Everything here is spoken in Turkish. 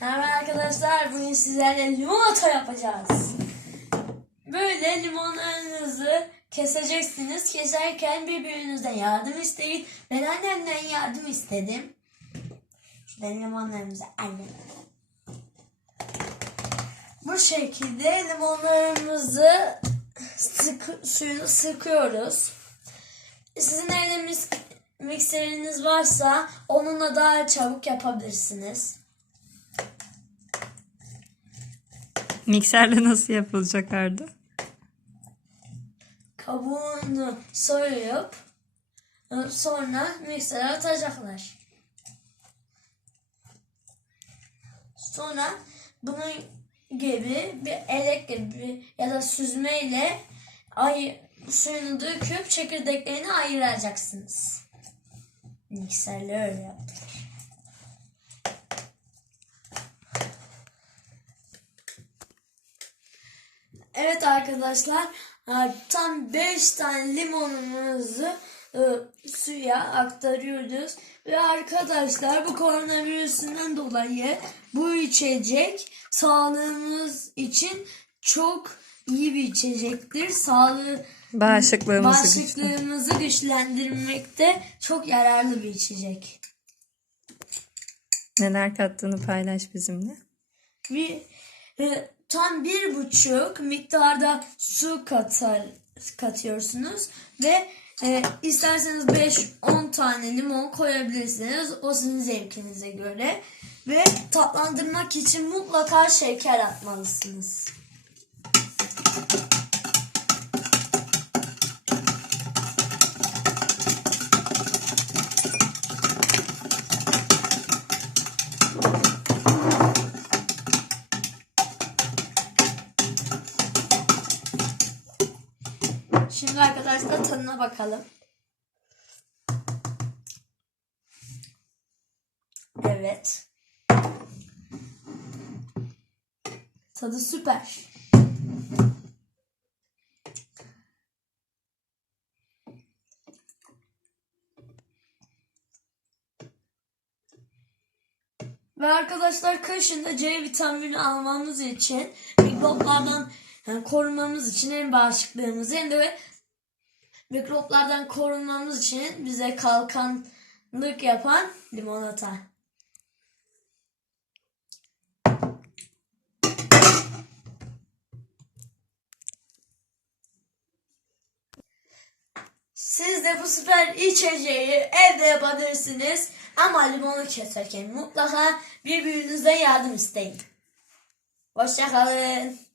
Merhaba arkadaşlar. Bugün sizlerle limonata yapacağız. Böyle limonlarınızı keseceksiniz. Keserken birbirinizden yardım isteyin. Ben annemden yardım istedim. Şuradan limonlarımızı annem. Bu şekilde limonlarımızı sıkı, suyunu sıkıyoruz. Sizin evde mikseriniz varsa onunla daha çabuk yapabilirsiniz. Mikserle nasıl yapılacak Arda? kabuğunu soyup e, sonra miksere atacaklar. Sonra bunun gibi bir elek gibi ya da süzmeyle ay suyunu döküp çekirdeklerini ayıracaksınız. Mikserle öyle yapılır. Evet arkadaşlar e, tam 5 tane limonumuzu e, suya aktarıyoruz. Ve arkadaşlar bu koronavirüsünden dolayı bu içecek sağlığımız için çok iyi bir içecektir. Sağlığı Bağışıklığımızı bağışıklığımızı güçlendirmekte çok yararlı bir içecek. Neler kattığını paylaş bizimle. bir e, tam bir buçuk miktarda su katar katıyorsunuz ve e, isterseniz 5-10 tane limon koyabilirsiniz. O sizin zevkinize göre. Ve tatlandırmak için mutlaka şeker atmalısınız. Şimdi arkadaşlar tadına bakalım. Evet. Tadı süper. Ve arkadaşlar kışında C vitamini almamız için mikroplardan yani korunmamız için hem bağışıklığımızı hem de mikroplardan korunmamız için bize kalkanlık yapan limonata. Siz de bu süper içeceği evde yapabilirsiniz. Ama limonu keserken mutlaka birbirinizden yardım isteyin. Hoşçakalın.